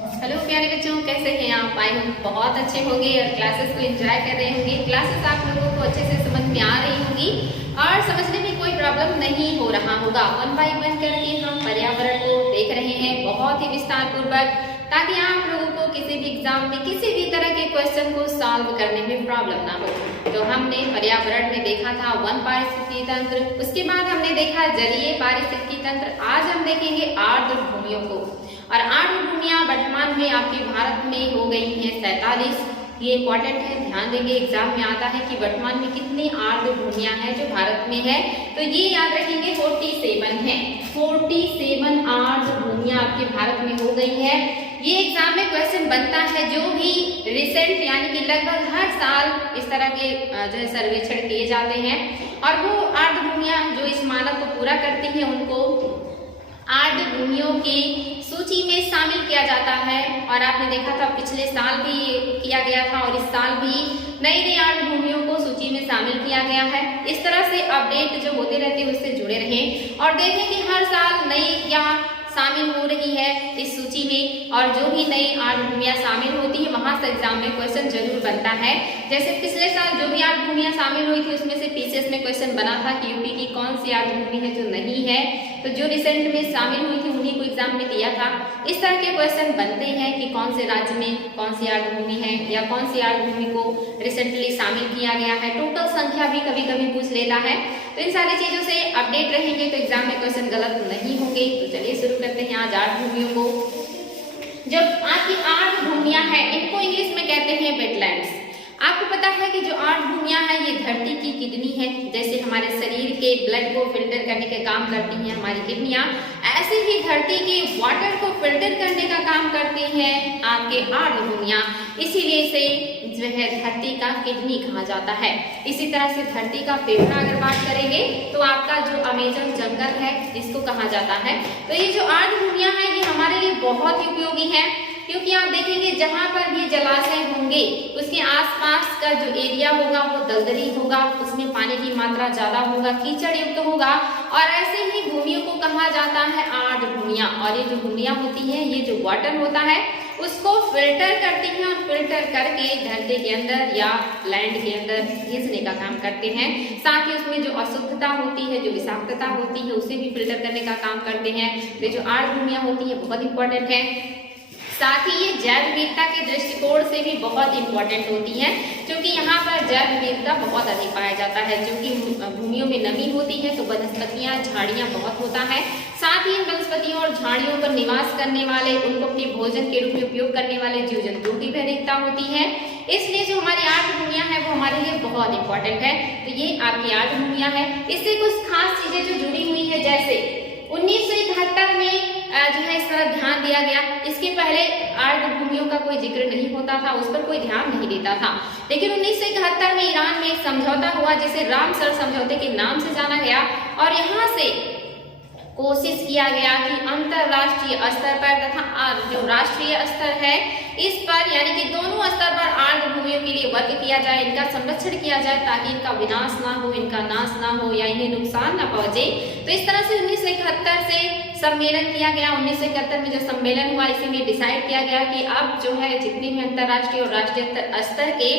Hello प्यारे बच्चों, कैसे हैं आप? आई होप बहुत अच्छे होंगे और क्लासेस को एंजॉय कर रहे होंगे। क्लासेस आप लोगों को अच्छे से समझ में आ रही होंगी और समझने में कोई प्रॉब्लम नहीं हो रहा होगा। 1 बाय 1 करके हम पर्यावरण को देख रहे हैं बहुत ही विस्तार पूर्वक, ताकि आप लोगों को किसी भी एग्जाम में किसी भी तरह के क्वेश्चन को सॉल्व करने में प्रॉब्लम ना हो। तो हमने पर्यावरण में देखा था वन पारिस्थितिकी तंत्र, उसके बाद हमने देखा जलीय पारिस्थितिकी तंत्र। आज हम देखेंगे आर्द्र भूमियों को। और आर्द्र भूमियां वर्तमान में आपके भारत में हो गई हैं 47। ये इंपॉर्टेंट है, ध्यान देंगे, एग्जाम में आता है कि वर्तमान में कितनी आर्द्र भूमियां हैं जो भारत में है। तो ये याद रखेंगे 47 है। 47 आर्द्र भूमियां आपके भारत में हो गई है। ये एग्जाम में क्वेश्चन बनता है, जो भी रिसेंट यानी कि लगभग हर साल इस तरह के जो है सर्वेक्षण किए जाते हैं और वो आर्द्र भूमियां जो इस मानक को पूरा करती हैं उनको आर्द्र भूमियों की सूची में शामिल किया जाता है। और आपने देखा था पिछले साल भी किया गया था और इस साल भी नई नई आर्द्र भूमियों को सूची में शामिल किया गया है। इस तरह से अपडेट जो होते रहते हैं उससे जुड़े रहें और देखें कि हर साल नई क्या शामिल हो रही है इस सूची में। और जो भी नई आर्द्र भूमियां शामिल होती है वहां से एग्जाम में क्वेश्चन जरूर बनता है। जैसे पिछले साल जो भी आर्द्र भूमियां शामिल हुई थी उसमें से पीसीएस में क्वेश्चन बना था कि यूपी की कौन सी आर्द्र भूमि है जो नहीं है, तो जो रिसेंट में शामिल हुई थी उन्हीं को एग्जाम में दिया था। इस तरह के क्वेश्चन बनते हैं कि कौन से राज्य में कौन सी आर्द्र भूमि है या कौन सी आर्द्र भूमि को रिसेंटली शामिल किया गया है। टोटल संख्या भी कभी कभी पूछ लेता है। तो इन सारी चीजों से अपडेट रहेंगे तो एग्जाम में क्वेश्चन गलत नहीं होंगे। तो चलिए शुरू करते हैं आज आर्द्र भूमियों को। जब आपकी आर्द्र भूमियां हैं इनको इंग्लिश में कहते हैं वेटलैंड्स। आपको पता है कि जो आर्द्र भूमियां हैं ये धरती की किडनी है। जैसे हमारे शरीर के ब्लड को फिल्टर करने का काम करती हैं हमारी किडनियां, ऐसे ही धरती के वाटर को फिल्टर करने का काम करती हैं आपके आर्द्र भूमियां। इसीलिए इसे जो है धरती का किडनी कहा जाता है। इसी तरह से धरती का फेफड़ा अगर बात करेंगे तो आपका जो अमेजन जंगल है इसको कहा जाता है। तो ये जो आर्द्र भूमियां हैं ये हमारे लिए बहुत ही उपयोगी है, क्योंकि आप देखेंगे जहां पर भी जलाशय होंगे उसके आसपास का जो एरिया होगा वो दलदली होगा, उसमें पानी की मात्रा ज्यादा होगा, कीचड़ युक्त होगा और ऐसे ही भूमियों को कहा जाता है आर्द्र भूमियां। और ये जो भूमियां होती हैं ये जो वाटर होता है उसको फिल्टर करती हैं और फिल्टर करके धरती के अंदर या लैंड के अंदर भेजने का काम करते हैं। साथ ही उसमें जो अशुद्धता होती है, जो विषाक्तता होती है उसे भी फिल्टर करने का काम करते हैं। तो जो आर्द्र भूमियां होती है बहुत इंपॉर्टेंट है। साथ ही ये जैव विविधता के दृष्टिकोण से भी बहुत इंपॉर्टेंट होती है, क्योंकि यहाँ पर जैव विविधता बहुत अधिक पाया जाता है। क्योंकि भूमियों में नमी होती है तो वनस्पतियाँ झाड़ियाँ बहुत होता है। साथ ही वनस्पतियों और झाड़ियों पर निवास करने वाले, उनको अपने भोजन के रूप में उपयोग करने वाले जीव जंतुओं की विविधता होती है। इसलिए जो हमारी आर्द्र भूमियां हैं वो हमारे लिए बहुत इंपॉर्टेंट है। तो ये आपकी आर्द्र भूमियां हैं। इससे कुछ खास चीजें जो जुड़ी हुई है, जैसे 1971 में जो है इस तरह ध्यान दिया गया। इसके पहले आर्द्र भूमियों का कोई जिक्र नहीं होता था, उस पर कोई ध्यान नहीं देता था। लेकिन 1971 में ईरान में एक समझौता हुआ जिसे रामसर समझौते के नाम से जाना गया और यहाँ से कोशिश किया गया कि अंतरराष्ट्रीय स्तर पर तथा जो राष्ट्रीय स्तर है इस पर, यानी कि दोनों स्तर पर आर्द्र भूमियों के लिए वर्क किया जाए, इनका संरक्षण किया जाए ताकि इनका विनाश ना हो, इनका नाश ना हो या इन्हें नुकसान ना पहुंचे। तो इस तरह से 1971 से सम्मेलन किया गया। 1971 में जो सम्मेलन हुआ इसी में डिसाइड किया गया कि अब जो है जितनी भी अंतरराष्ट्रीय और राष्ट्रीय स्तर के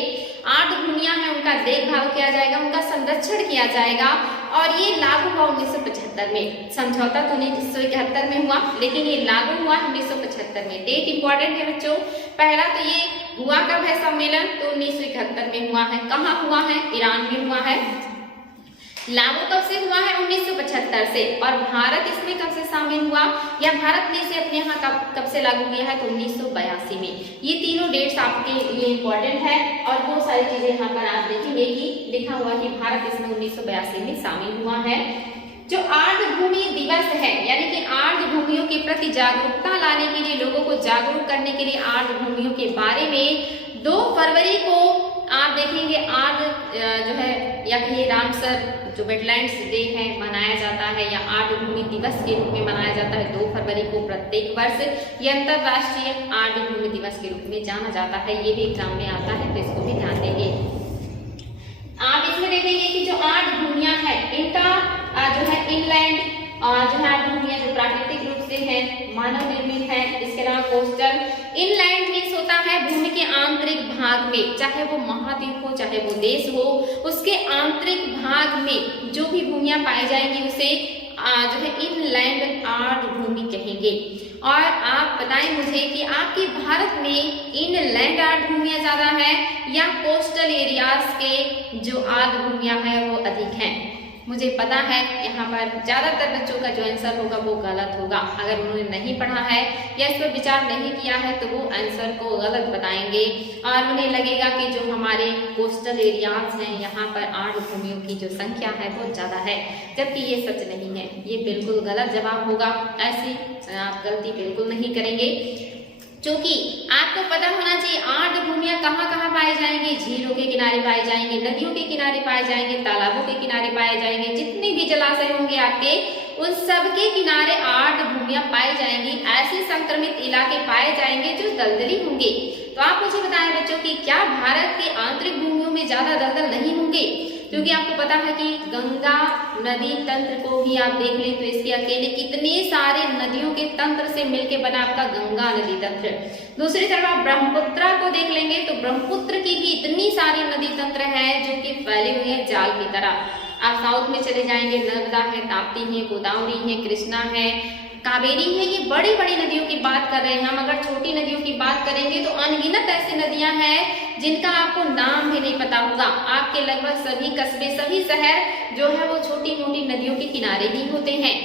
आर्द्र भूमियां हैं उनका देखभाल किया जाएगा, उनका संरक्षण किया जाएगा। और ये लागू हुआ 1975 में। समझौता तो 1971 में हुआ लेकिन ये लागू हुआ 1975 में। डेट इंपॉर्टेंट है बच्चों। पहला तो ये हुआ कब है सम्मेलन, तो 1971 में हुआ है। कहाँ हुआ है? ईरान में हुआ है। लागू कब से हुआ है? 1975 से। और भारत इसमें कब से शामिल हुआ या भारत ने इसे अपने यहाँ कब से लागू किया है? तो 1982 में। ये तीनों डेट्स आपके लिए इम्पोर्टेंट है और वो सारी चीजें यहाँ पर आप देखेंगे कि लिखा हुआ कि भारत इसमें 1982 में शामिल हुआ है। जो आर्द्र भूमि दिवस है, यानी कि आर्द्र भूमियों के प्रति जागरूकता लाने के लिए, लोगों को जागरूक करने के लिए आर्द्र भूमियों के बारे में 2 फरवरी को आप देखेंगे आर्द्र जो है या कहिए रामसर जो वेटलैंड्स डे है मनाया जाता है या आर्द्र भूमि दिवस के रूप में मनाया जाता है 2 फरवरी को प्रत्येक वर्ष। ये अंतरराष्ट्रीय आर्द्र भूमि दिवस के रूप में जाना जाता है। ये भी एग्जाम में आता है तो इसको भी ध्यान देंगे। आप इसमें देखेंगे कि जो आर्द्र भूमियां है इनका जो है इनलैंड जो है आर्द्र भूमियां जो प्राकृतिक रूप लिखते हैं मानव निर्मित है। इसके अलावा कोस्टल, इनलैंड मीन्स होता है भूमि के आंतरिक भाग में, चाहे वो महाद्वीप हो चाहे वो देश हो, उसके आंतरिक भाग में जो भी भूमियां पाई जाएंगी उसे जो है इनलैंड आर्द्र भूमि कहेंगे। और आप बताएं मुझे कि आपके भारत में इनलैंड आर्द्र भूमियां ज्यादा है या कोस्टल एरियाज के जो आर्द्र भूमियां है वो अधिक हैं। मुझे पता है यहाँ पर ज़्यादातर बच्चों का जो आंसर होगा वो गलत होगा। अगर उन्होंने नहीं पढ़ा है या इस पर विचार नहीं किया है तो वो आंसर को गलत बताएंगे और उन्हें लगेगा कि जो हमारे कोस्टल एरियाज हैं यहाँ पर आर्द्र भूमियों की जो संख्या है वो ज़्यादा है, जबकि ये सच नहीं है। ये बिल्कुल गलत जवाब होगा। ऐसी आप गलती बिल्कुल नहीं करेंगे, क्योंकि आपको पता होना चाहिए आर्द्र भूमियां कहाँ कहाँ पाई जाएंगी। झीलों के किनारे पाए जाएंगे, नदियों के किनारे पाए जाएंगे, तालाबों के किनारे पाए जाएंगे, जितने भी जलाशय होंगे आपके उन सब के किनारे आर्द्र भूमियां पाई जाएंगी। ऐसे संक्रमित इलाके पाए जाएंगे जो दलदली होंगे। तो आप मुझे बताएं बच्चों की क्या भारत के आंतरिक भूमियों में ज्यादा दलदल नहीं होंगे? क्योंकि आपको पता है कि गंगा नदी तंत्र को भी आप देख लें तो इसके अकेले कितने सारे नदियों के तंत्र से मिलकर बना आपका गंगा नदी तंत्र। दूसरी तरफ आप ब्रह्मपुत्र को देख लेंगे तो ब्रह्मपुत्र की भी इतनी सारी नदी तंत्र है जो कि फैले हुए हैं जाल की तरह। आप साउथ में चले जाएंगे, नर्मदा है, ताप्ती है, गोदावरी है, कृष्णा है, कावेरी है। ये बड़ी बड़ी नदियों की बात कर रहे हैं हम। अगर छोटी नदियों की बात करेंगे तो अनगिनत ऐसी नदियां हैं जिनका आपको नाम भी नहीं पता होगा। आपके लगभग सभी कस्बे, सभी शहर जो है वो छोटी मोटी नदियों के किनारे ही होते हैं।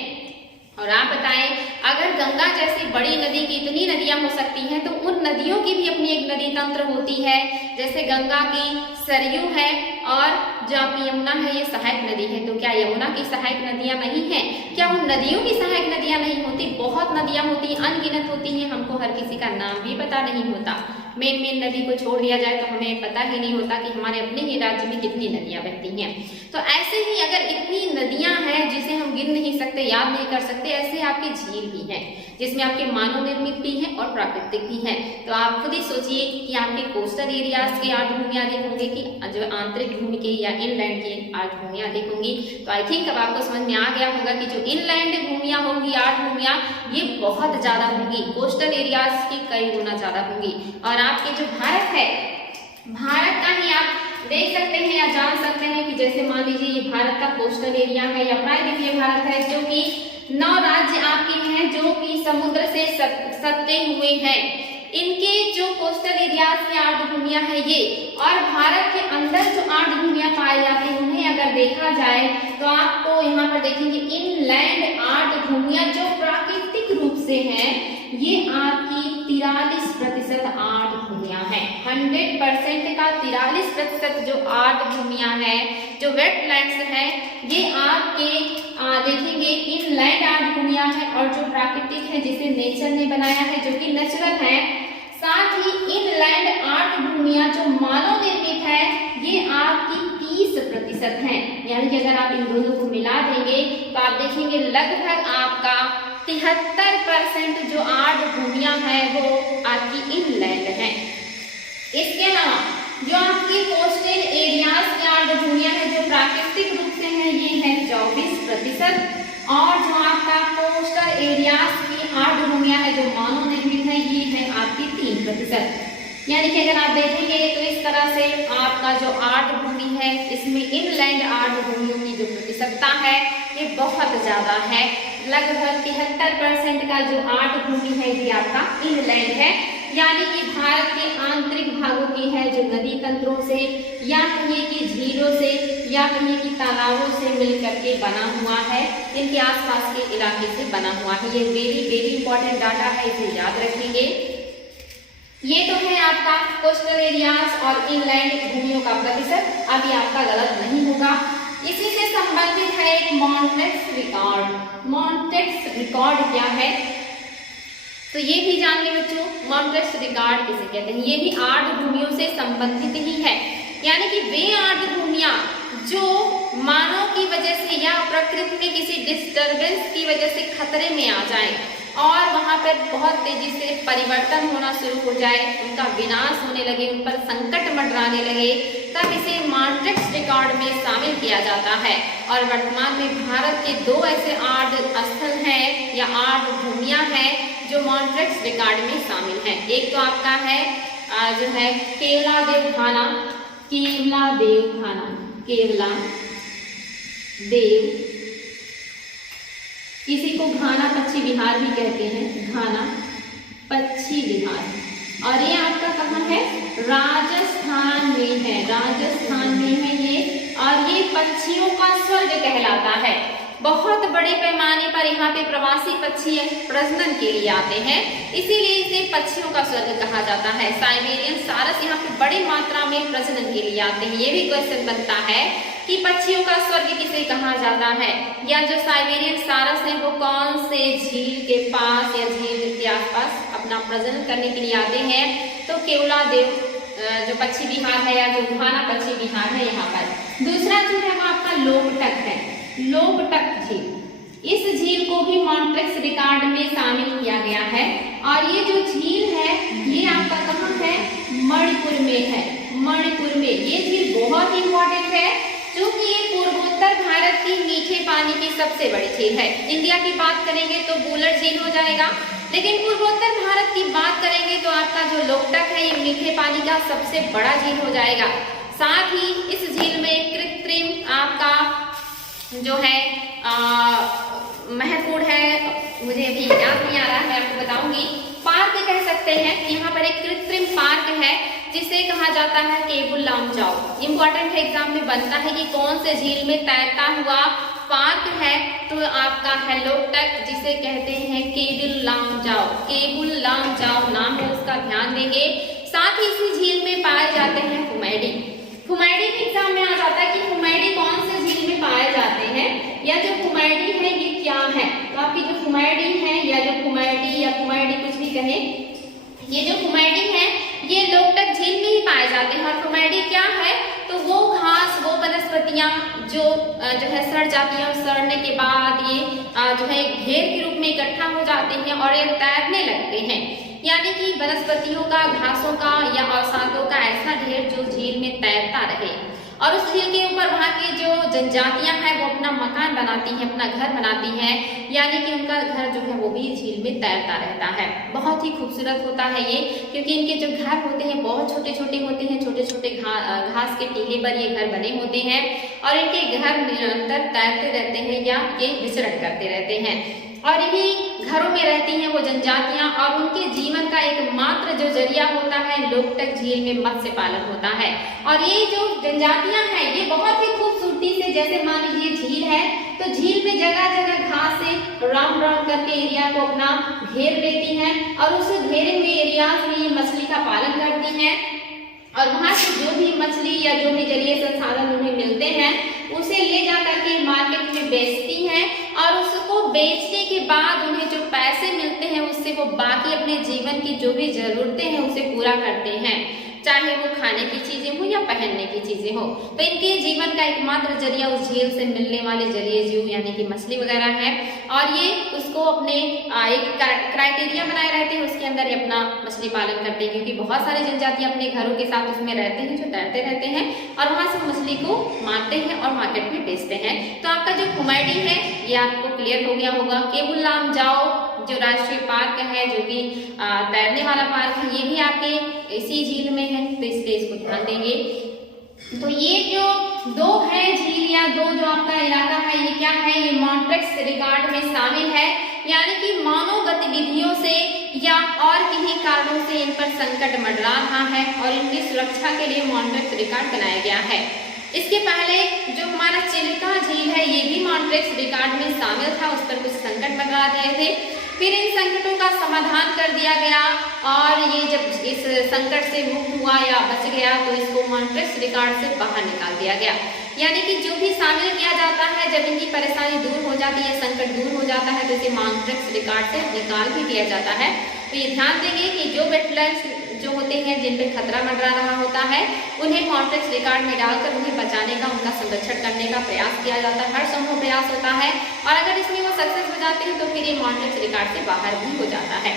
और आप बताएं अगर गंगा जैसी बड़ी नदी की इतनी नदियां हो सकती हैं तो उन नदियों की भी अपनी एक नदी तंत्र होती है। जैसे गंगा की सरयू है और जो आपकी यमुना है ये सहायक नदी है। तो क्या यमुना की सहायक नदियां नहीं है? क्या उन नदियों की सहायक नदियां नहीं होती? बहुत नदियां होती हैं, अनगिनत होती हैं। हमको हर किसी का नाम भी पता नहीं होता। मेन नदी को छोड़ दिया जाए तो हमें पता ही नहीं होता कि हमारे अपने ही राज्य में कितनी नदियां बहती हैं। तो ऐसे ही अगर इतनी नदियां हैं जिसे हम गिन नहीं सकते, याद नहीं कर सकते, ऐसे आपके झील भी हैं जिसमें आपके मानव निर्मित भी हैं और प्राकृतिक भी हैं। तो आप खुद ही सोचिए कि आपके कोस्टल एरियाज के आर्द्र भूमियां अधिक होंगे कि जो आंतरिक भूमि के या इनलैंड के आर्द्र भूमियां अधिक होंगी। तो आई थिंक अब आपको समझ में आ गया होगा कि जो इनलैंड भूमियां होंगी, आर्द्र भूमियां, ये बहुत ज्यादा होंगी, कोस्टल एरियाज की कई गुना ज्यादा होंगी। और आपके जो भारत है, भारत का ही आप देख सकते हैं या जान सकते हैं कि जैसे मान लीजिए ये भारत का कोस्टल एरिया है या प्रायद्वीपीय भारत है, जो कि 9 राज्य आपके हैं जो कि समुद्र से सटे हुए हैं। इनके जो कोस्टल एरियाज की आर्द्र भूमियां है ये, और भारत के अंदर जो आर्द्र भूमियां पाई जाती हैं उन्हें अगर देखा जाए तो आपको यहाँ पर देखेंगे इनलैंड आर्द्र भूमियां जो प्राकृतिक रूप से हैं ये आपकी 43% आर्द्र भूमियां हैं। 100% का 43% जो आर्द्र भूमियां हैं, जो वेटलैंड्स हैं, ये आपके देखेंगे इनलैंड आर्द्र भूमियां हैं। और जो प्राकृतिक है जिसे नेचर ने बनाया है, जो कि नेचुरल है, साथ ही इनलैंड आर्द्र भूमियां जो मानव निर्मित है ये आपकी 30% हैं। यानी कि अगर आप इन दोनों को मिला देंगे तो आप देखेंगे लगभग आपका 73% जो आर्द्र भूमियां हैं वो आपकी इनलैंड हैं। इसके अलावा जो आपकी कोस्टल एरियाज की आर्द्र भूमियां हैं जो प्राकृतिक रूप से हैं ये है 24%। और जो आपका कोस्टल एरियाज की आर्द्र भूमियां है जो मानव निर्मित है ये है आपकी 3%। यानी कि अगर आप देखेंगे तो इस तरह से आपका जो आर्द्र भूमि है इसमें इनलैंड आर्द्र भूमियों की जो प्रतिशतता है ये बहुत ज्यादा है। लगभग 73% का जो आर्द्र भूमि है ये आपका इनलैंड है। यानी कि भारत के आंतरिक भागों की है जो नदी तंत्रों से या कहीं की झीलों से या कहीं की तालाबों से मिलकर के बना हुआ है, इनके आसपास के इलाके से बना हुआ है। ये वेरी इंपॉर्टेंट डाटा है, इसे याद रखेंगे। ये तो है आपका कोस्टल एरियाज और इनलैंड भूमियों का प्रतिशत। अभी आपका गलत नहीं होगा। इसी से संबंधित है एक मॉन्टेक्स रिकॉर्ड। मॉन्टेक्स रिकॉर्ड क्या है तो ये भी जान लें बच्चों, मॉन्टेक्स रिकॉर्ड किसे कहते हैं। ये भी आर्द्र भूमियों से संबंधित ही है। यानी कि वे आर्द्र भूमियां जो मानव की वजह से या प्रकृति में किसी डिस्टरबेंस की वजह से खतरे में आ जाए और वहाँ पर बहुत तेजी से परिवर्तन होना शुरू हो जाए, उनका विनाश होने लगे, उन पर संकट मंडराने लगे, तब इसे मॉन्ट्रेक्स रिकॉर्ड में शामिल किया जाता है। और वर्तमान में भारत के 2 ऐसे आर्द्र स्थल हैं या आर्द्र भूमियाँ हैं जो मॉन्ट्रेक्स रिकॉर्ड में शामिल हैं। एक तो आपका है जो है केवलादेव घाना, केवलादेव घाना, केवलादेव, इसी को घाना पक्षी विहार भी कहते हैं, घाना पक्षी विहार। और ये आपका कहाँ है? राजस्थान में है, राजस्थान में है ये। और ये पक्षियों का स्वर्ग कहलाता है। बहुत बड़े पैमाने पर यहाँ पे प्रवासी पक्षी प्रजनन के लिए आते हैं, इसीलिए इसे पक्षियों का स्वर्ग कहा जाता है। साइबेरियन सारस यहाँ पे बड़ी मात्रा में प्रजनन के लिए आते हैं। ये भी क्वेश्चन बनता है कि पक्षियों का स्वर्ग किसे कहा जाता है, या जो साइबेरियन सारस है वो कौन से झील के पास या झील के आसपास अपना प्रजनन करने के लिए आते हैं? तो केवलादेव जो पक्षी विहार है या जो घाना पक्षी विहार है यहाँ पर। दूसरा जो है वो आपका लोकटक है, लोकटक झील। इस झील को भी मॉन्ट्रेक्स रिकॉर्ड में शामिल किया गया है। और ये जो झील है ये आपका कहाँ है? मणिपुर में है, मणिपुर में। ये झील बहुत इंपॉर्टेंट है क्योंकि ये पूर्वोत्तर भारत की मीठे पानी की सबसे बड़ी झील है। इंडिया की बात करेंगे तो बुलर झील हो जाएगा, लेकिन पूर्वोत्तर भारत की बात करेंगे तो आपका जो लोकटक है ये मीठे पानी का सबसे बड़ा झील हो जाएगा। साथ ही इस झील में कृत्रिम आपका जो है महत्वपूर्ण है, मुझे अभी याद नहीं आ रहा है, आपको बताऊंगी। पार्क कह सकते हैं, यहाँ पर एक कृत्रिम पार्क है जिसे कहा जाता है केबुल लामजाओ। इम्पोर्टेंट है, एग्जाम में बनता है कि कौन से झील में तैरता हुआ पार्क है, तो आपका है लोकटक, जिसे कहते हैं केबुल लामजाओ। केबुल लामजाओ नाम है उसका, ध्यान देंगे। साथ ही इसी झील में पाए जाते हैं फुमैडी। फुमैडी के एग्जाम में आ जाता है कि फुमैडी कौन से झील में पाए जाते हैं, या जो फुमैडी है ये क्या है। तो आपकी जो फुमैडी है या जो फुमैडी या फुमैडी कुछ भी कहे, ये जो फुमैडी है ये लोकटक झील में ही पाए जाते हैं। और फुमैडी क्या है? तो वो घास, वो वनस्पतियां जो है सड़ जाती हैं, और सड़ने के बाद ये जो है घेर के रूप में इकट्ठा हो जाते हैं और ये तैरने लगते हैं। यानी कि वनस्पतियों का, घासों का या अवसादों का ऐसा ढेर जो झील में तैरता रहे। और उस झील के ऊपर वहाँ की जो जनजातियां हैं वो अपना मकान बनाती हैं, अपना घर बनाती हैं, यानी कि उनका घर जो है वो भी झील में तैरता रहता है। बहुत ही खूबसूरत होता है ये, क्योंकि इनके जो घर होते हैं बहुत छोटे छोटे होते हैं, छोटे छोटे घास के टीले पर ये घर बने होते हैं, और इनके घर निरंतर तैरते रहते हैं या ये विचरण करते रहते हैं। और इन्हीं घरों में रहती हैं वो जनजातियां, और उनके जीवन का एकमात्र जो जरिया होता है लोकटक झील में मत्स्य पालन होता है। और ये जो जनजातियां हैं ये बहुत ही खूबसूरती से, जैसे मान लीजिए झील है तो झील में जगह जगह घास से राउंड राउंड करके एरिया को अपना घेर लेती हैं, और उस घेरे हुए एरियाज में ये मछली का पालन करती हैं, और वहाँ से जो भी मछली या जो भी जलीय संसाधन उन्हें मिलते हैं उसे ले जा करके मार्केट में बेचती हैं, और उसको बेचने के बाद उन्हें जो पैसे मिलते हैं उससे वो बाकी अपने जीवन की जो भी जरूरतें हैं उसे पूरा करते हैं, चाहे वो खाने की चीजें हो या पहनने की चीजें हो। तो इनके जीवन का एकमात्र जरिया उस झील से मिलने वाले जलीय जीव यानी कि मछली वगैरह है, और ये उसको अपने एक क्राइटेरिया बनाए रहते हैं, उसके अंदर ये अपना मछली पालन करते हैं, क्योंकि बहुत सारी जनजातियां अपने घरों के साथ उसमें रहते हैं जो तैरते रहते हैं, और वहां से मछली को मारते हैं और मार्केट में बेचते हैं। तो आपका जो फुमैडी है ये आपको क्लियर हो गया होगा। केबुल लामजाओ जो राष्ट्रीय पार्क है, जो कि तैरने वाला पार्क है, ये भी आपके इसी झील में है, तो इसलिए इसको ध्यान देंगे। तो ये जो 2 है झील या 2 जो आपका इलाका है ये क्या है? ये मॉन्ट्रेक्स रिकॉर्ड में शामिल है, यानी कि मानव गतिविधियों से या और किन्हीं कारणों से इन पर संकट मंडरा रहा है, और इनकी सुरक्षा के लिए मॉन्ट्रेक्स रिकॉर्ड बनाया गया है। इसके पहले जो हमारा चिल्का झील है ये भी मॉन्ट्रेक्स रिकॉर्ड में शामिल था, उस पर कुछ संकट मंडरा रहे थे, फिर इन संकटों का समाधान कर दिया गया, और ये जब इस संकट से मुक्त हुआ या बच गया तो इसको मॉन्ट्रेक्स रिकॉर्ड से बाहर निकाल दिया गया। यानी कि जो भी शामिल किया जाता है, जब इनकी परेशानी दूर हो जाती है, संकट दूर हो जाता है, तो इसे मॉन्ट्रेक्स रिकॉर्ड से निकाल भी दिया जाता है। तो ये ध्यान देंगे कि जो वेटलैंड्स जो होते हैं जिन पे खतरा मंडरा रहा होता है, उन्हें कॉन्फ्लिक्ट रिकॉर्ड में डालकर उन्हें बचाने का, उनका संरक्षण करने का प्रयास किया जाता है। हर संभव प्रयास होता है और अगर इसमें वो सक्सेस हो जाते हैं तो फिर ये कॉन्फ्लिक्ट रिकॉर्ड से बाहर भी हो जाता है।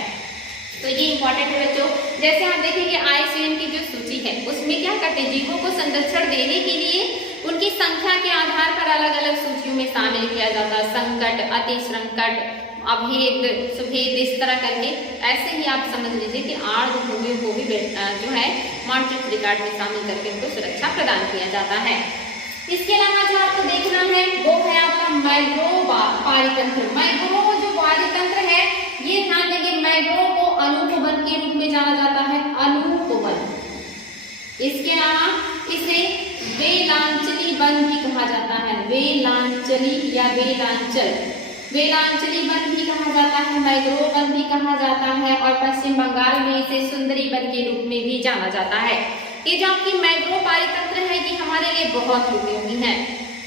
तो ये इंपॉर्टेंट है बच्चों। जैसे आप देखेंगे IUCN की जो सूची है उसमें क्या करते हैं, जीवों को संरक्षण देने के लिए उनकी संख्या के आधार पर अलग अलग सूचियों में शामिल किया जाता है। संकट, अति संकट, अभेद, सुभेद, इस तरह करके ऐसे ही आप समझ लीजिए कि आर्द्रभूमियों को भी जो है कॉन्फ्लिक्ट रिकॉर्ड में शामिल करके उनको सुरक्षा प्रदान किया जाता है। इसके अलावा जो आपको देखना है वो है आपका मैंग्रोव पारितंत्र। मैंग्रोव जो पारितंत्र है ये ध्यान देंगे, मैंग्रोव को अनूपवन के रूप में जाना जाता है, अनूपवन। इसके अलावा इसे वेलांचली वन भी कहा जाता है, वेलांचली या वेलांचल, वेलांचली वन भी कहा जाता है, मैंग्रोव वन भी कहा जाता है और पश्चिम बंगाल में इसे सुंदरी वन के रूप में भी जाना जाता है। ये जो आपकी मैंग्रोव पारितंत्र है ये हमारे लिए बहुत उपयोगी है।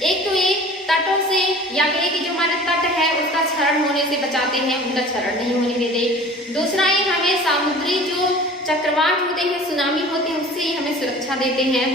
एक तो ये तटों से या कहे कि जो हमारे तट है उसका क्षरण होने से बचाते हैं, उनका क्षरण नहीं होने देते। दूसरा ये हमें समुद्री जो चक्रवात होते हैं, सुनामी होते हैं, उससे हमें सुरक्षा देते हैं।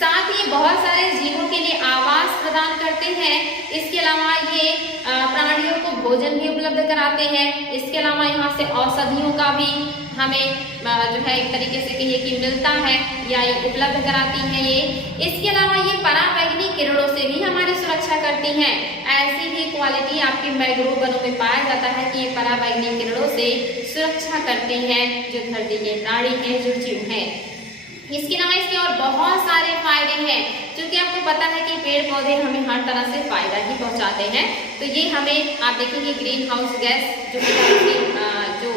साथ ही बहुत सारे जीवों के लिए आवास प्रदान करते हैं। इसके अलावा ये प्राणियों को भोजन भी उपलब्ध कराते हैं। इसके अलावा यहाँ से औषधियों का भी हमें जो है एक तरीके से कहिए कि मिलता है या ये उपलब्ध कराती हैं ये। इसके अलावा ये पराबैंगनी किरणों से भी हमारी सुरक्षा करती हैं। ऐसी भी क्वालिटी आपके मैंग्रोव वनों में पाया जाता है कि ये पराबैंगनी किरणों से सुरक्षा करते हैं जो धरती के प्राणी हैं, जो जीव हैं। इसके अलावा इसके और बहुत सारे फायदे हैं, क्योंकि आपको पता है कि पेड़ पौधे हमें हर तरह से फायदा ही पहुंचाते हैं। तो ये हमें आप देखेंगे ग्रीन हाउस गैस जो है जो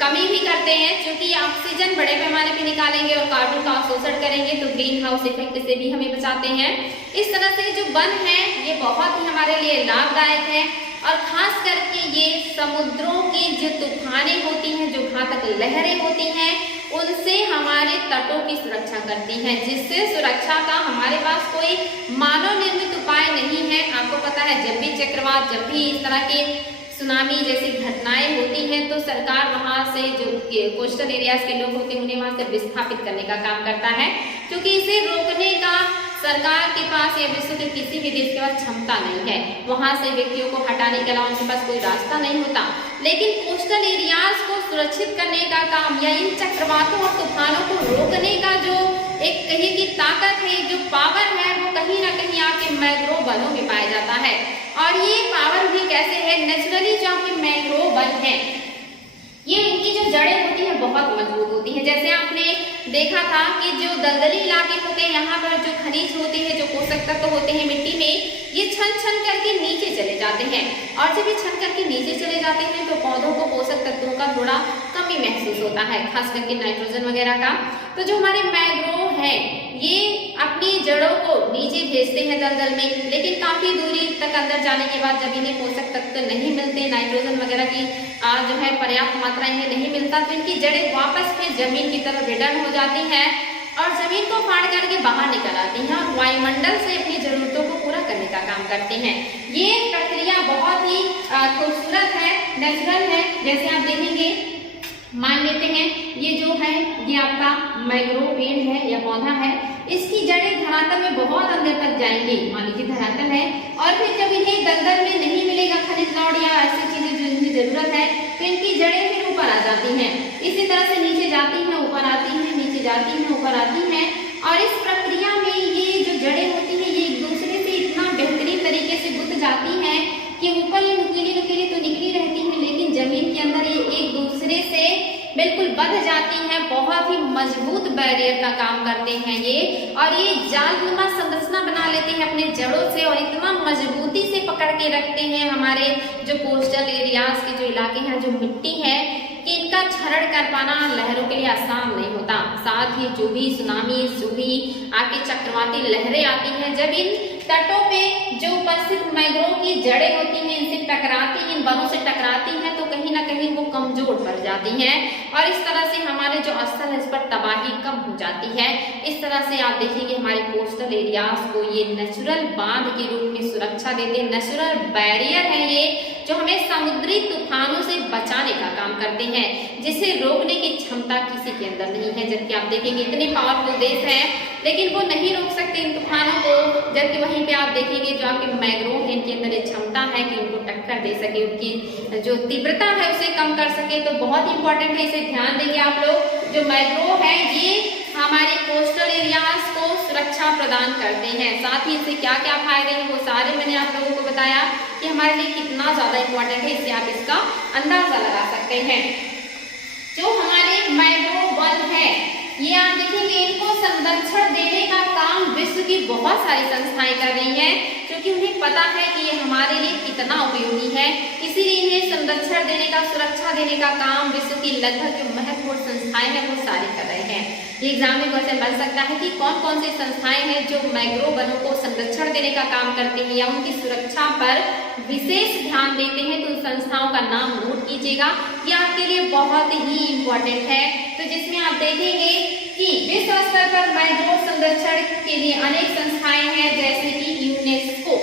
कमी भी करते हैं, क्योंकि ऑक्सीजन बड़े पैमाने पे निकालेंगे और कार्बन का अवशोषण करेंगे तो ग्रीन हाउस इफेक्ट से भी हमें बचाते हैं। इस तरह से जो वन है ये बहुत ही हमारे लिए लाभदायक है और खास करके ये समुद्रों की जो तूफानें होती हैं, जो घातक लहरें होती हैं, उनसे हमारे तटों की सुरक्षा करती हैं, जिससे सुरक्षा का हमारे पास कोई मानव निर्मित उपाय नहीं है। आपको पता है जब भी चक्रवात, जब भी इस तरह के सुनामी जैसी घटनाएं होती हैं तो सरकार वहां से जो कोस्टल एरियाज के लोग होते हैं उन्हें वहां से विस्थापित करने का काम करता है, क्योंकि इसे रोकने का सरकार के पास या विश्व के किसी भी देश के पास क्षमता नहीं है। वहां से व्यक्तियों को हटाने के अलावा उनके पास कोई रास्ता नहीं होता। लेकिन कोस्टल एरियाज को सुरक्षित करने का काम या इन चक्रवातों और तूफानों को रोकने का जो एक कहिए की ताकत है, जो पावर है, वो कहीं ना कहीं आपके मैंग्रोव वनों में पाया जाता है। और ये पावर भी कैसे है, नेचुरली जो आपके मैंग्रोव वन है ये इनकी जो जड़ें होती हैं बहुत मजबूत होती हैं। जैसे आपने देखा था कि जो दलदली इलाके होते हैं यहाँ पर जो खनिज होते हैं, जो पोषक तत्व होते हैं मिट्टी में, ये छन छन करके नीचे चले जाते हैं और जब ये छन करके नीचे चले जाते हैं तो पौधों को पोषक तत्वों का थोड़ा कमी महसूस होता है, खास करके नाइट्रोजन वगैरह का। तो जो हमारे मैंग्रोव है ये अपनी जड़ों को नीचे भेजते हैं दलदल में, लेकिन काफी दूरी तक अंदर जाने के बाद जब इन्हें पोषक तत्व नहीं मिलते, नाइट्रोजन वगैरह की जो है पर्याप्त मात्रा इन्हें नहीं मिलता, तो इनकी जड़ें वापस फिर जमीन की तरफ रिटर्न हो जाती हैं और जमीन को फाड़ करके बाहर निकल आती हैं और वायुमंडल से अपनी जरूरतों को पूरा करने का काम करते हैं। ये प्रक्रिया बहुत ही खूबसूरत है, नेचुरल है। जैसे आप देखेंगे, मान लेते हैं ये जो है ये आपका मैंग्रोव पेड़ है या पौधा है, इसकी जड़ें धरातल में बहुत अंदर तक जाएंगी। मान लीजिए धरातल है और फिर जब इन्हें दलदल में नहीं मिलेगा खनिज लौड़ या ऐसी चीजें जो इनकी जरूरत है तो इनकी जड़ें फिर ऊपर आ जाती हैं। इसी तरह से नीचे जाती हैं, ऊपर आती हैं, नीचे जाती हैं, ऊपर आती हैं और इस प्रक्रिया में ये जो जड़ें होती हैं ये एक दूसरे से इतना बेहतरीन तरीके से गुथ जाती हैं कि ऊपर ये नुकीली नुकीली तो निकली रहती हैं, लेकिन जमीन के अंदर ये एक दूसरे से बिल्कुल बंध जाती हैं। बहुत ही मजबूत बैरियर का काम करते हैं ये, और ये जालनुमा संरचना बना लेते हैं अपने जड़ों से और इतना मजबूती से पकड़ के रखते हैं हमारे जो कोस्टल एरियाज के जो इलाके हैं, जो मिट्टी है, कि इनका क्षरण कर पाना लहरों के लिए आसान नहीं होता। साथ ही जो भी सुनामी, जो भी आपकी चक्रवाती लहरें आती हैं, जब इन तटों पे जो उपस्थित मैंग्रोव की जड़ें होती हैं इनसे टकराती, इन वनों से टकराती हैं तो कहीं ना कहीं वो कमजोर पड़ जाती हैं और इस तरह से हमारे जो स्थल है इस पर तबाही कम हो जाती है। इस तरह से आप देखेंगे हमारे कोस्टल एरियाज को ये नेचुरल बांध के रूप में सुरक्षा देते हैं, नेचुरल बैरियर है ये, जो हमें समुद्री तूफानों से बचाने का काम करते हैं, जिसे रोकने की क्षमता किसी के अंदर नहीं है। जबकि आप देखेंगे इतने पावरफुल देश हैं लेकिन वो नहीं रोक सकते इन तूफानों को। जबकि वहीं पे आप देखेंगे जो आपके मैंग्रोव हैं इनके अंदर ये क्षमता है कि उनको टक्कर दे सके, उनकी जो तीव्रता है उसे कम कर सके। तो बहुत इंपॉर्टेंट है, इसे ध्यान देंगे आप लोग। जो मैंग्रोव है ये हमारे कोस्टल एरियाज को सुरक्षा प्रदान करते हैं। साथ ही इससे क्या क्या फायदे हैं वो सारे मैंने आप लोगों को बताया कि हमारे लिए कितना ज्यादा इंपॉर्टेंट है, इससे आप इसका अंदाजा लगा सकते हैं। जो हमारे मैंग्रोव वन है ये आप देखेंगे इनको संरक्षण देने का काम विश्व की बहुत सारी संस्थाएं कर रही हैं, क्योंकि उन्हें पता है कि ये हमारे लिए कितना उपयोगी है। इसीलिए इन्हें संरक्षण देने का, सुरक्षा देने का काम विश्व की लगभग जो महत्वपूर्ण संस्थाएं हैं वो सारी कर रहे हैं। ये एग्जाम में क्वेश्चन बन सकता है कि कौन कौन सी संस्थाएं हैं जो मैंग्रोव वनों को संरक्षण देने का काम करती हैं या उनकी सुरक्षा पर विशेष ध्यान देते हैं। तो उन संस्थाओं का नाम नोट कीजिएगा, ये आपके लिए बहुत ही इंपॉर्टेंट है। तो जिसमें आप देखेंगे कि विश्व स्तर पर मैंग्रोव संरक्षण के लिए अनेक संस्थाएं हैं, जैसे कि यूनेस्को।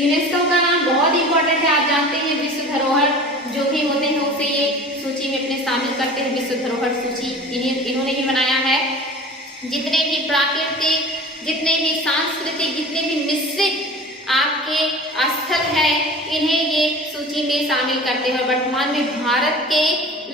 यूनेस्को का नाम बहुत इंपॉर्टेंट है, आप जानते हैं विश्व धरोहर जो भी होते हैं उसे ये सूची में अपने शामिल करते हैं। विश्व धरोहर सूची इन्होंने ही बनाया है। जितने भी प्राकृतिक, जितने भी सांस्कृतिक, जितने भी मिश्रित आपके स्थल है इन्हें ये सूची में शामिल करते हैं। और वर्तमान में भारत के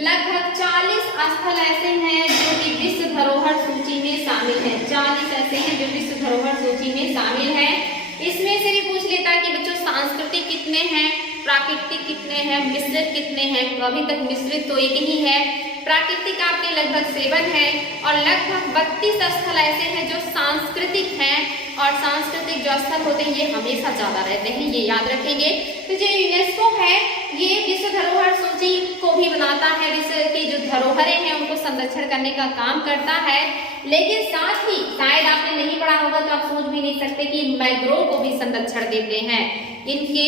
लगभग 40 स्थल ऐसे हैं जो कि विश्व धरोहर सूची में शामिल हैं। 40 ऐसे हैं जो विश्व धरोहर सूची में शामिल हैं। इसमें से भी पूछ लेता है कि बच्चों सांस्कृतिक कितने हैं, प्राकृतिक कितने हैं, मिश्रित कितने हैं। तो अभी तक मिश्रित तो एक ही है, प्राकृतिक आपके लगभग 7 है और लगभग 32 स्थल ऐसे हैं जो सांस्कृतिक हैं। और सांस्कृतिक जो स्थल होते हैं ये हमेशा ज्यादा रहते हैं, ये याद रखेंगे। तो जो यूनेस्को है ये विश्व धरोहर सूची को भी बनाता है, विश्व की जो धरोहरें हैं उनको संरक्षण करने का काम करता है। लेकिन साथ ही शायद आपने नहीं पढ़ा होगा तो आप सोच भी नहीं सकते कि मैंग्रोव को भी संरक्षण देते हैं। इनके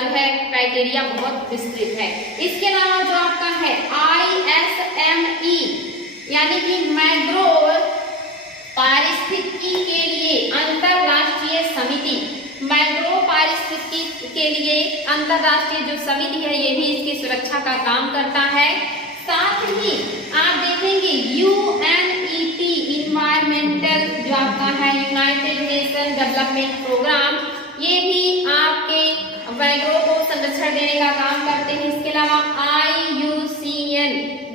जो है क्राइटेरिया बहुत विस्तृत है। इसके अलावा जो आपका है ISME यानी कि मैंग्रोव पारिस्थितिकी के लिए अंतरराष्ट्रीय समिति, मैंग्रोव पारिस्थितिकी के लिए अंतरराष्ट्रीय जो समिति है ये भी इसकी सुरक्षा का काम करता है। साथ ही आप देखेंगे UNEP इन्वायरमेंटल जो आपका है यूनाइटेड नेशन डेवलपमेंट प्रोग्राम, ये भी आपके मैंग्रोव को संरक्षण देने का काम करते हैं। इसके अलावा IUCN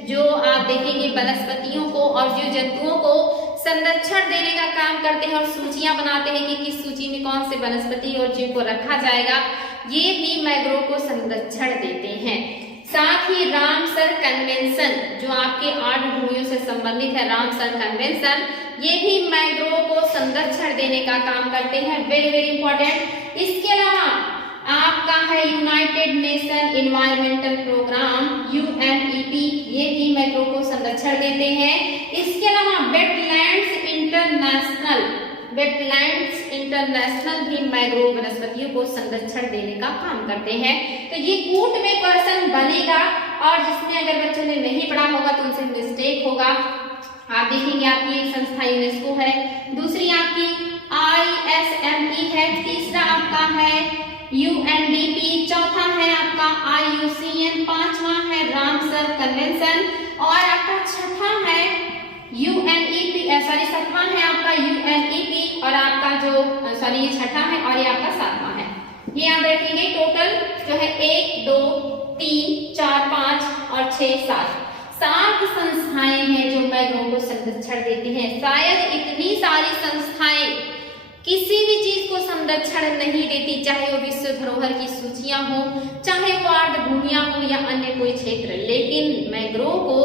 जो आप देखेंगे वनस्पतियों को और जीव जंतुओं को संरक्षण देने का काम करते हैं और सूचियां बनाते हैं कि किस सूची में कौन से वनस्पति और जीव को रखा जाएगा, ये भी मैंग्रोव को संरक्षण देते हैं। साथ ही रामसर कन्वेंशन जो आपके आर्द्रभूमियों से संबंधित है, रामसर कन्वेंशन, ये भी मैंग्रोव को संरक्षण देने का काम करते हैं। Very very important. इसके अलावा आपका है United Nation environmental programme UNEP, ये भी मैंग्रोव को संरक्षण देते हैं। इसके अलावा वेटलैंड्स इंटरनेशनल भी मैंग्रोव वनस्पतियों को संरक्षण देने का काम करते हैं। तो ये कूट में क्वेश्चन बनेगा और जिसमें अगर बच्चों ने नहीं पढ़ा होगा तो उनसे मिस्टेक होगा। आप देखेंगे आपकी एक संस्था यूनेस्को है, दूसरी आपकी ISME है, तीसरा आपका है UNDP, चौथा है आपका IUCN, पांचवा है रामसर कन्वेंशन और आपका छठा है सातवां है आपका UNEP और आपका ये छठा है और ये आपका सातवां है। ये याद रखेंगे। टोटल जो है 1 2 3 4 5 और 6 7 संस्थाएं हैं जो मैंग्रोव को संरक्षण देती हैं। शायद इतनी सारी संस्थाएं किसी भी चीज को संरक्षण नहीं देती, चाहे वो विश्व धरोहर की सूचियां हो, चाहे वो आर्द्रभूमियां हो या अन्य कोई क्षेत्र, लेकिन मैंग्रोव को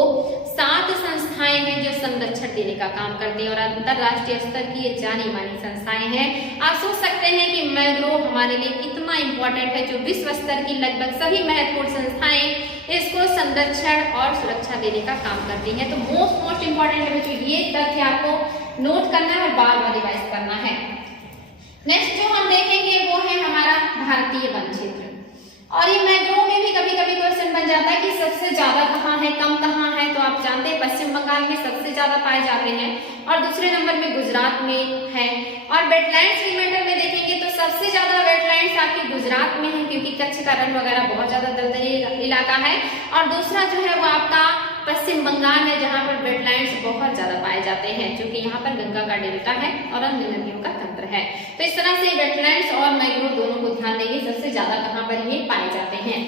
7 संस्थाएं हैं जो संरक्षण देने का काम करती हैं और अंतरराष्ट्रीय स्तर की ये जानी मानी संस्थाएं हैं। आप सोच सकते हैं कि मैंग्रोव हमारे लिए कितना इंपॉर्टेंट है, जो विश्व स्तर की लगभग सभी महत्वपूर्ण संस्थाएं इसको संरक्षण और सुरक्षा देने का काम करती हैं। तो मोस्ट इंपॉर्टेंट है बच्चों, ये तथ्य आपको नोट करना है, बार बार रिवाइज करना है। नेक्स्ट जो हम देखेंगे वो है हमारा भारतीय वन क्षेत्र। और ये मैंग्रोव में भी कभी कभी क्वेश्चन बन जाता है कि सबसे ज्यादा कहाँ है, कम कहाँ है। तो आप जानते हैं पश्चिम बंगाल बंगाल में सबसे ज्यादा पाए जाते हैं और दूसरे नंबर में गुजरात में है। और वेटलैंड्स की मैटर में देखेंगे तो सबसे ज्यादा वेटलैंड्स आपके गुजरात में है, क्योंकि कच्छ का रण वगैरह बहुत ज्यादा दलदली इलाका है। और दूसरा जो है वो आपका पश्चिम बंगाल है, जहाँ पर वेटलैंड्स बहुत ज्यादा पाए जाते हैं, क्योंकि यहाँ पर गंगा का डेल्टा है और अन्य नदियों का तंत्र है। तो इस तरह से वेटलैंड्स और मैंग्रोव दोनों को ध्यान देंगे, सबसे ज्यादा कहाँ पर ये पाए जाते हैं।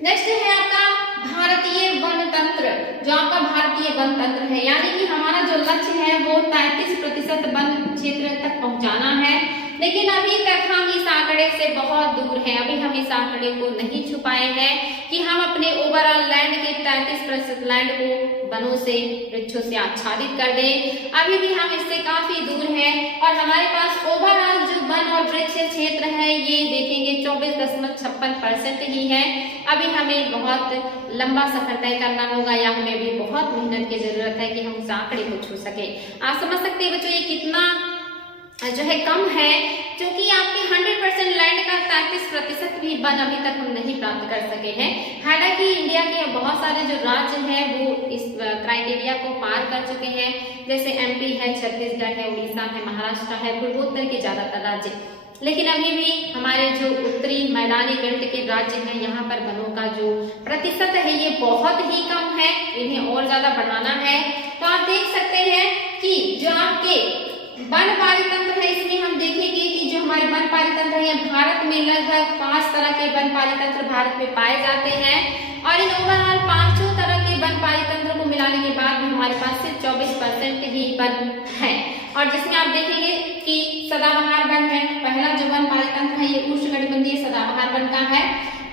नेक्स्ट है आपका भारतीय वन तंत्र। जो आपका भारतीय वन तंत्र है, यानी कि हमारा जो लक्ष्य है वो 33% वन क्षेत्र तक पहुंचाना है, लेकिन अभी तक हम इस आंकड़े से बहुत दूर हैं। अभी हम इस आंकड़े को नहीं छुपाए हैं कि हम अपने ओवरऑल लैंड के 33% लैंड को वनों से, वृक्षों से आच्छादित कर दें। अभी भी हम इससे काफी दूर हैं और हमारे पास ओवरऑल जो वन और वृक्ष क्षेत्र है ये देखेंगे 24.56% ही है। अभी हमें बहुत लंबा सफर तय करना होगा या हमें भी बहुत मेहनत की जरूरत है कि हम उस आंकड़े को छू सके। आप समझ सकते हैं बच्चों ये कितना जो है कम है, क्योंकि आपके 100% लैंड का 33% भी वन अभी तक हम नहीं प्राप्त कर सके हैं। हालांकि इंडिया के बहुत सारे जो राज्य हैं वो इस क्राइटेरिया को पार कर चुके हैं, जैसे एमपी है, छत्तीसगढ़ है, उड़ीसा है, महाराष्ट्र है, पूर्वोत्तर के ज्यादातर राज्य। लेकिन अभी भी हमारे जो उत्तरी मैदानी बेल्ट के राज्य हैं, यहाँ पर वनों का जो प्रतिशत है ये बहुत ही कम है, इन्हें और ज्यादा बढ़ाना है। तो आप देख सकते हैं कि जो आपके वन पारितंत्र है, इसमें हम देखेंगे कि जो हमारे वन पारितंत्र है भारत में लगभग 5 तरह के वन पारितंत्र भारत में पाए जाते हैं और इन ओवरऑल 5 तरह के वन पारितंत्र को मिलाने के बाद भी हमारे पास सिर्फ 24% ही वन है। और जिसमें आप देखेंगे कि सदाबहार वन है, पहला जो वन पारितंत्र है ये उष्णकटिबंधीय सदाबहार वन का है।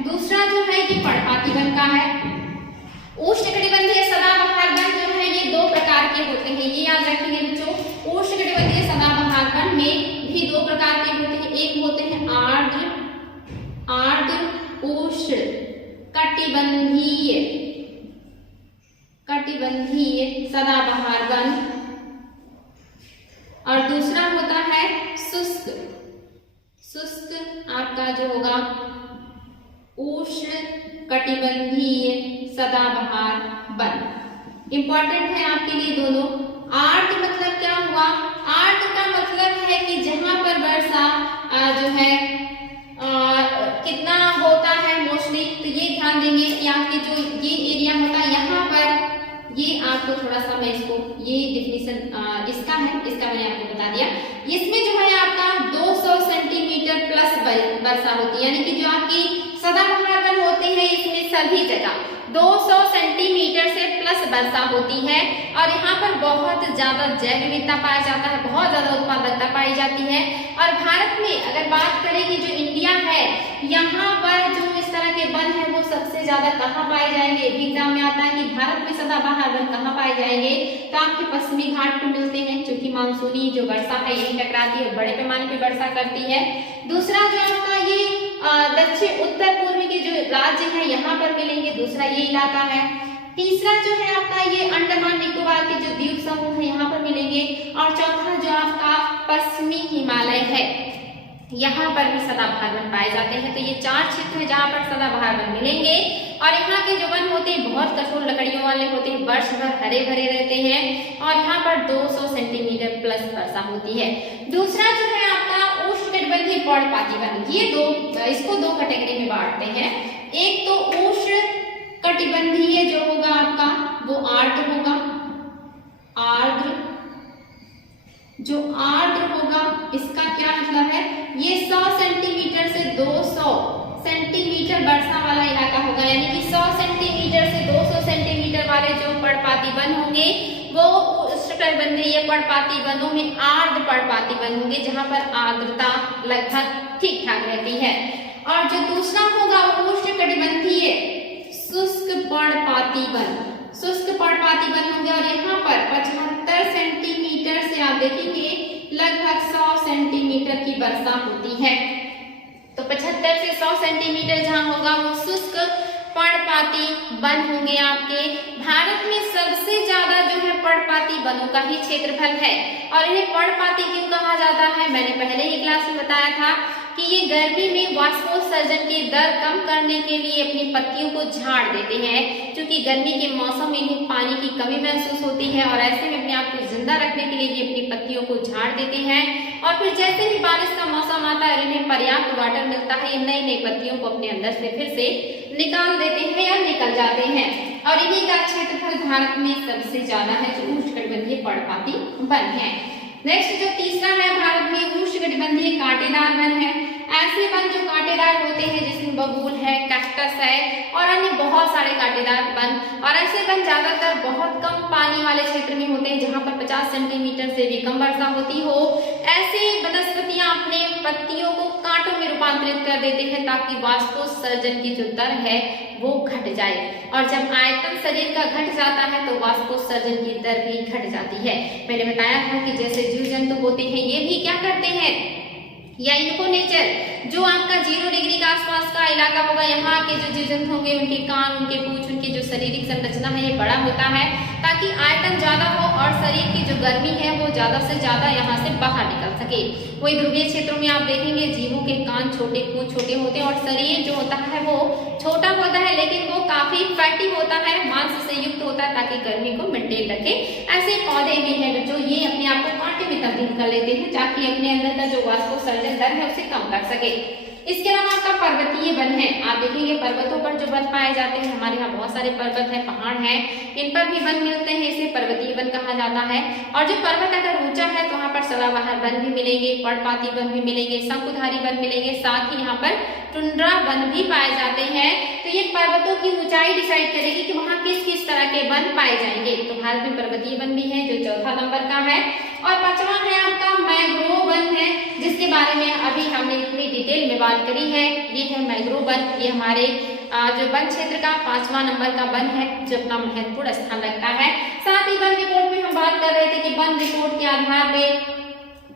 दूसरा जो है ये पर्णपाती वन का है। उष्णकटिबंधीय सदाबहार वन जो है ये 2 प्रकार के होते हैं, ये याद रखेंगे बच्चों। उष्णकटिबंधीय सदाबहार वन में भी 2 प्रकार के होते हैं, एक होते हैं आर्द्र उष्ण कटिबंधीय सदाबहार वन और दूसरा होता है शुष्क आपका जो होगा उष्ण कटिबंधीय सदाबहार वन। इंपॉर्टेंट है आपके लिए दोनों। आर्द्र मतलब क्या हुआ? आर्द्र का मतलब है कि जहां पर वर्षा जो है कितना होता है मोस्टली, तो ये ध्यान देंगे कि आपके जो ये एरिया होता है यहाँ पर, ये आपको थोड़ा सा मैं इसको ये डिफिनीशन इसका है, इसका मैंने आपको बता दिया। इसमें जो है आपका 200 सेंटीमीटर प्लस वर्षा होती है, यानी कि जो आपकी सदाबहार वन होते हैं इसमें सभी जगह 200 सेंटीमीटर से प्लस वर्षा होती है और यहाँ पर बहुत ज्यादा जैव विविधता पाया जाता है, बहुत ज्यादा उत्पादकता पाई जाती है। और भारत में अगर बात करें कि जो इंडिया है यहाँ पर जो इस तरह के वन है वो सबसे ज्यादा कहाँ पाए जाएंगे, एग्जाम में आता है कि भारत में सदाबहार वन कहाँ पाए जाएंगे, तो आपके पश्चिमी घाट पर मिलते हैं, क्योंकि मानसूनी जो वर्षा है यही टकराती है, बड़े पैमाने पर वर्षा करती है। दूसरा जो आपका ये दक्षिण उत्तर पूर्व के जो राज्य है यहाँ पर मिलेंगे, दूसरा ये इलाका है। तीसरा जो है आपका ये अंडमान निकोबार के जो द्वीप समूह है यहाँ पर मिलेंगे और चौथा जो आपका पश्चिमी हिमालय है यहाँ पर भी सदाबहार वन पाए जाते हैं। तो ये 4 क्षेत्र हैं जहाँ पर सदाबहार वन मिलेंगे और यहाँ के जो वन होते हैं बहुत कठोर लकड़ियों वाले होते हैं, वर्ष भर हरे भरे रहते हैं और यहाँ पर 200 सेंटीमीटर प्लस वर्षा होती है। दूसरा जो है आपका उष्णकटिबंधीय पर्णपाती वन, ये इसको 2 कैटेगरी में बांटते हैं। एक तो उष्ण कटिबंधीय जो होगा आपका वो आर्द्र होगा, जो आर्द्र होगा इसका क्या मतलब है, ये 100 सेंटीमीटर से 200 सेंटीमीटर वर्षा वाला इलाका होगा, यानी कि 100 सेंटीमीटर से 200 सेंटीमीटर वाले जो पर्णपाती वन होंगे वो उष्णकटिबंधीय पर्णपाती वनों में आर्द्र पर्णपाती वन होंगे, जहां पर आर्द्रता लगभग ठीक ठाक रहती है। और जो दूसरा होगा वो उष्णकटिबंधीय शुष्क पर्णपाती वन, शुष्क पर्णपाती वन होंगे और यहाँ पर 75 सेंटीमीटर से आप देखेंगे लगभग 100 सेंटीमीटर की वर्षा होती है। तो 75 से 100 सेंटीमीटर जहाँ होगा वो शुष्क पर्णपाती वन होंगे आपके। भारत में सबसे ज्यादा जो है पर्णपाती वनों का ही क्षेत्रफल है और इन्हें पर्णपाती क्यों कहा जाता है, मैंने पहले ही क्लास में बताया था कि ये गर्मी में वाष्पोत्सर्जन की दर कम करने के लिए अपनी पत्तियों को झाड़ देते हैं, क्योंकि गर्मी के मौसम में इन्हें पानी की कमी महसूस होती है और ऐसे में अपने आप को जिंदा रखने के लिए ये अपनी पत्तियों को झाड़ देते हैं और फिर जैसे ही बारिश का मौसम आता है, इन्हें पर्याप्त वाटर मिलता है, ये नई नई पत्तियों को अपने अंदर से फिर से निकाल देते हैं या निकल जाते हैं। और इन्हीं का क्षेत्रफल भारत में सबसे ज्यादा है, जो उष्णकटिबंधीय पर्णपाती वन है। नेक्स्ट जो तीसरा है, भारत में उष्णकटिबंधीय कांटेदार वन है। ऐसे वन जो कांटेदार होते हैं, जिसमें बबूल है, कैक्टस है और अन्य बहुत सारे कांटेदार वन। और ऐसे वन ज्यादातर बहुत कम पानी वाले क्षेत्र में होते हैं, जहां पर 50 सेंटीमीटर से भी कम वर्षा होती हो। ऐसे वनस्पतियां अपने पत्तियों को कांटों में रूपांतरित कर देते हैं, ताकि वाष्पोत्सर्जन की जो दर है वो घट जाए। और जब आयतन शरीर का घट जाता है तो वाष्पोत्सर्जन की दर भी घट जाती है। मैंने बताया था कि जैसे जीव जंतु होते हैं, ये भी क्या करते हैं, या इनको नेचर जो आपका 0 डिग्री का आसपास का इलाका होगा, यहाँ के जो जीव जंतु होंगे, उनके कान, उनके पूंछ, उनकी जो शारीरिक संरचना है, ये बड़ा होता है ताकि आयतन ज्यादा हो और शरीर की जो गर्मी है वो ज्यादा से ज्यादा यहाँ से बाहर निकल सके। वही ध्रुवीय क्षेत्रों में आप देखेंगे जीवों के कान छोटे, पूंछ छोटे होते हैं और शरीर जो होता है वो छोटा होता है, लेकिन वो काफी फैटी होता है, मांस से युक्त होता है, ताकि गर्मी को मेंटेन रखे। ऐसे पौधे भी हैं जो ये अपने आप को कांटे में तब्दील कर लेते हैं, ताकि अपने अंदर का जो वाष्पोत्सर्जन दर है उसे कम कर सके। इसके अलावा आपका पर्वतीय वन है। आप देखेंगे पर्वतों पर जो वन पाए जाते हैं, हमारे यहाँ बहुत सारे पर्वत है, पहाड़ है, इन पर भी वन मिलते हैं, इसे पर्वतीय वन कहा जाता है। और जो पर्वत अगर ऊंचा है तो वहाँ पर सदाबहार वन भी मिलेंगे, पर्णपाती वन भी मिलेंगे, शंकुधारी वन मिलेंगे, साथ ही यहाँ पर टुंड्रा वन भी पाए जाते हैं। तो ये पर्वतों की ऊंचाई डिसाइड करेगी कि वहाँ किस किस तरह के वन पाए जाएंगे। तो भारत में पर्वतीय वन भी है, जो चौथा नंबर का है। और पांचवा है आपका मैंग्रोव वन है, जिसके बारे में अभी हमने इतनी डिटेल में बात करी है। ये है मैंग्रोव वन, ये हमारे जो वन क्षेत्र का 5वां नंबर का वन है, जो अपना महत्वपूर्ण स्थान रखता है। साथ ही वन रिपोर्ट में हम बात कर रहे थे कि वन रिपोर्ट के आधार पे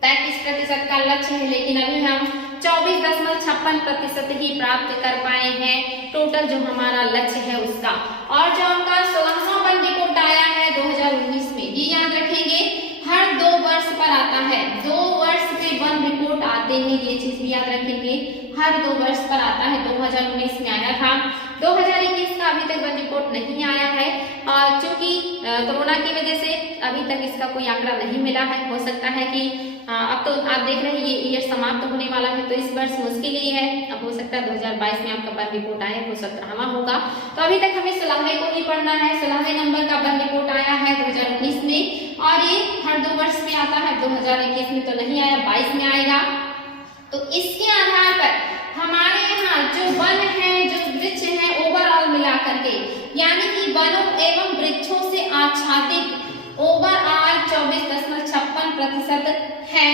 35% का लक्ष्य है, लेकिन अभी हम 24.56% ही प्राप्त कर पाए हैं टोटल जो हमारा लक्ष्य है उसका। और जो आपका 16वां वन रिपोर्ट आया है 2019 में, ये याद रखेंगे हर 2 वर्ष पर आता है, 2 वर्ष में वन रिपोर्ट आते हैं, ये चीज भी याद रखेंगे, हर 2 वर्ष पर आता है। 2019 में आया था, 2021 का अभी तक वन रिपोर्ट नहीं आया है, और चूंकि कोरोना की वजह से अभी तक इसका कोई आंकड़ा नहीं मिला है। हो सकता है कि अब तो आप देख रहे हैं ये ईयर समाप्त होने वाला है, तो इस वर्ष मुश्किल ही है। अब हो सकता है 2022 में आपका वन रिपोर्ट आए, वो 17वां होगा। तो अभी तक हमें 16वें को ही पढ़ना है। 16वें नंबर का वन रिपोर्ट आया है 2019 में, और ये हर 2 वर्ष में आता है। 2021 में तो नहीं आया, 22 में आएगा। तो इसके आधार पर हमारे यहाँ जो वन है, जो वृक्ष है, ओवरऑल मिला करके, यानी कि वनों एवं वृक्षों से आच्छादित ओवरऑल 24.56% है।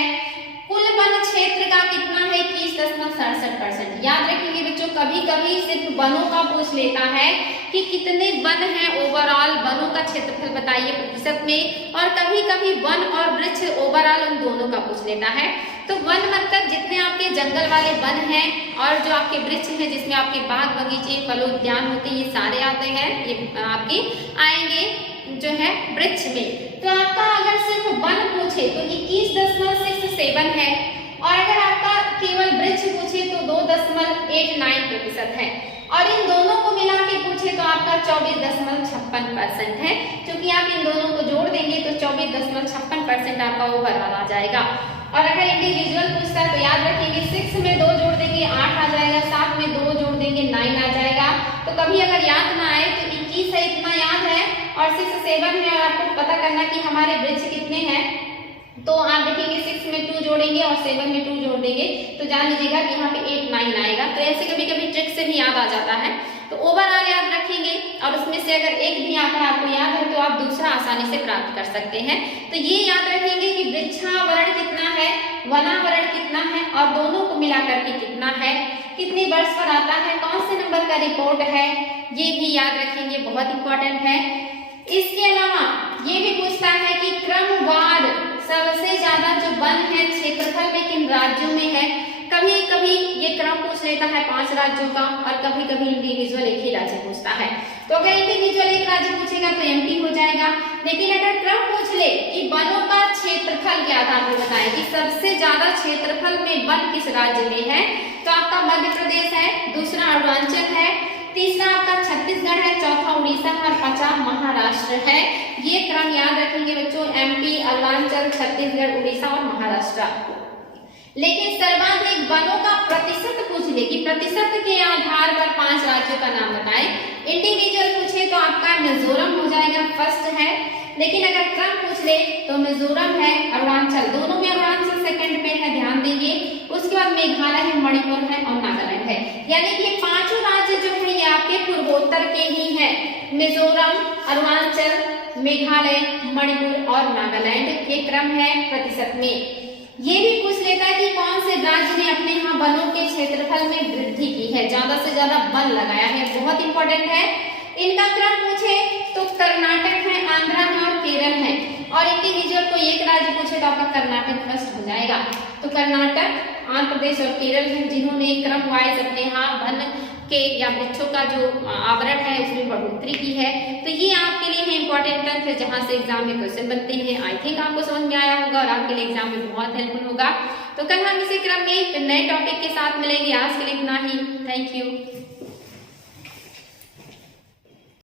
कुल वन क्षेत्र का कितना है? 21.67%। याद रखेंगे बच्चों, कभी कभी सिर्फ वनों का पूछ लेता है कि कितने वन हैं ओवरऑल, वनों का क्षेत्रफल बताइए प्रतिशत में, और कभी कभी वन और वृक्ष ओवरऑल उन दोनों का पूछ लेता है। तो वन मतलब जितने आपके जंगल वाले वन हैं, और जो आपके वृक्ष हैं जिसमें आपके बाग बगीचे फलोद्यान होते हैं, ये सारे आते हैं, ये आपके आएंगे जो है वृक्ष में। तो आपका अगर सिर्फ वन पूछे तो 21.67 है, और अगर आपका केवल वृक्ष पूछे तो 2.89% है, और इन दोनों को मिला के पूछे तो आपका 24.56% है। क्योंकि आप इन दोनों को जोड़ देंगे तो 24.56% आपका ओवरऑल आ जाएगा। और अगर इंडिविजुअल पूछता है तो याद रखिएगा 6 में 2 जोड़ देंगे 8 आ जाएगा, 7 में 2 जोड़ देंगे 9 आ जाएगा। तो कभी अगर याद ना आए तो 21 है, इतना याद है, और 6 7 है, और आपको पता करना कि हमारे वृक्ष कितने हैं, तो आप देखेंगे 6 में 2 जोड़ेंगे और 7 में 2 जोड़ देंगे, तो जान लीजिएगा कि यहाँ पे 8 9 आएगा। तो ऐसे कभी कभी ट्रिक से भी याद आ जाता है। तो ओवरऑल याद रखेंगे, और उसमें से अगर एक भी आंकड़ा आपको याद है तो आप दूसरा आसानी से प्राप्त कर सकते हैं। तो ये याद रखेंगे कि वृक्षावरण कितना है, वनावरण कितना है, और दोनों को मिलाकर के कितना है, कितने वर्ष पर आता है, कौन से नंबर का रिपोर्ट है, ये भी याद रखेंगे, बहुत इंपॉर्टेंट है। इसके अलावा ये भी पूछता है कि क्रमवार सबसे ज्यादा जो वन है क्षेत्रफल में किन राज्यों में है। कभी कभी ये क्रम पूछ लेता है 5 राज्यों का, और कभी कभी इंडिविजुअल एक ही राज्य पूछता है। तो अगर इंडिविजुअल एक राज्य पूछेगा तो एमपी हो जाएगा, लेकिन अगर क्रम पूछ ले कि वनों का क्षेत्रफल क्या था, आपको बताएं कि सबसे ज्यादा क्षेत्रफल में वन किस राज्य में है, तो आपका मध्य प्रदेश है, दूसरा अरुणाचल है, तीसरा आपका छत्तीसगढ़ है, चौथा उड़ीसा और पांचवा महाराष्ट्र है। ये क्रम याद रखेंगे बच्चों, एमपी, अरुणाचल, छत्तीसगढ़, उड़ीसा और महाराष्ट्र। लेकिन सर्वाधिक वनों का प्रतिशत पूछ ले कि प्रतिशत के आधार पर 5 राज्यों का नाम बताएं। इंडिविजुअल पूछे तो आपका मिजोरम हो जाएगा, फर्स्ट है। लेकिन अगर क्रम पूछ ले तो मिजोरम है, अरुणाचल, दोनों में अरुणाचल सेकंड पे है, ध्यान देंगे। उसके बाद मेघालय है, मणिपुर है और नागालैंड है। यानी कि ये पांचों राज्य जो है ये आपके पूर्वोत्तर के ही हैं। मिजोरम, अरुणाचल, मेघालय, मणिपुर और नागालैंड, ये क्रम है प्रतिशत में। ये भी पूछ लेता है कि कौन से राज्य ने अपने यहाँ वनों के क्षेत्रफल में वृद्धि की है, ज्यादा से ज्यादा वन लगाया है, बहुत इंपॉर्टेंट है। इनका क्रम पूछे तो कर्नाटक है, आंध्र है और केरल है। और इंडिविजुअल को एक राज्य पूछे तो आपका कर्नाटक फर्स्ट हो जाएगा। तो कर्नाटक, आंध्र प्रदेश और केरल है जिन्होंने क्रम वाइज अपने यहाँ वन के या वृक्षों का जो आवरण है उसमें बढ़ोतरी की है। तो ये आपके लिए है इंपॉर्टेंट तथ्य जहां से एग्जाम में क्वेश्चन बनते हैं। आई थिंक आपको समझ में आया होगा और आपके लिए एग्जाम में बहुत हेल्पफुल होगा। तो कल हम इसी क्रम में नए टॉपिक के साथ मिलेंगे। आज के लिए इतना ही। Thank you.